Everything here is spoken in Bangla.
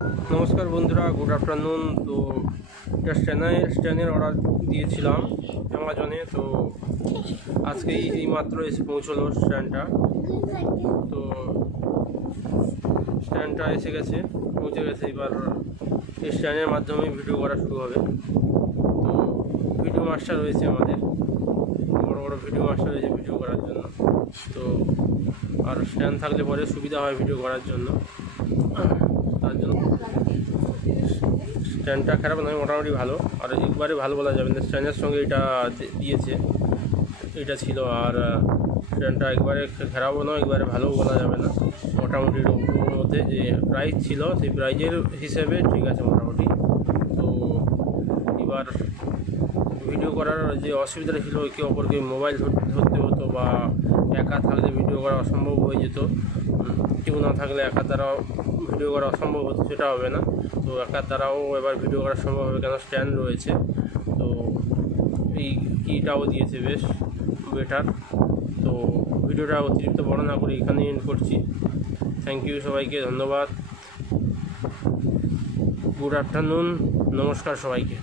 নমস্কার বন্ধুরা, গুড আফটারনুন। তো এটা স্ট্যান্ডের অর্ডার দিয়েছিলাম অ্যামাজনে। তো আজকেই এইমাত্র এসে পৌঁছলো স্ট্যান্ডটা। তো স্ট্যান্ডটা এসে গেছে, পৌঁছে গেছে। এবার এই স্ট্যান্ডের মাধ্যমে ভিডিও করা শুরু হবে। তো ভিডিও মাস্টার রয়েছে আমাদের, বড় বড় ভিডিও মাস্টার রয়েছে ভিডিও করার জন্য। তো আর স্ট্যান্ড থাকলে পরে সুবিধা হয় ভিডিও করার জন্য। তার জন্য স্ট্যান্ডটা খারাপ নয়, মোটামুটি ভালো। আর একবারে ভালো বলা যাবে না, স্ট্যান্ডের সঙ্গে এটা দিয়েছে, এটা ছিল। আর স্ট্যান্ডটা একবারে খারাপও নয়, একবারে ভালোও বলা যাবে না, মোটামুটি ওর মধ্যে যে প্রাইস ছিল সেই প্রাইজের হিসেবে ঠিক আছে মোটামুটি। তো এবার ভিডিও করার যে অসুবিধাটা ছিল, একে অপরকে মোবাইল ধরতে হতো বা একা থাকলে ভিডিও করা অসম্ভব হয়ে যেত। কেউ না থাকলে একার দ্বারাও ভিডিও করা অসম্ভব হতো, সেটা হবে না। তো একার দ্বারাও এবার ভিডিও করা সম্ভব হবে, কেন স্ট্যান্ড রয়েছে। তো এই কিটাও দিয়েছে, বেশ বেটার। তো ভিডিওটা অতিরিক্ত বড় না করে এখানেই এন্ড করছি। থ্যাংক ইউ সবাইকে, ধন্যবাদ। গুড আফটারনুন, নমস্কার সবাইকে।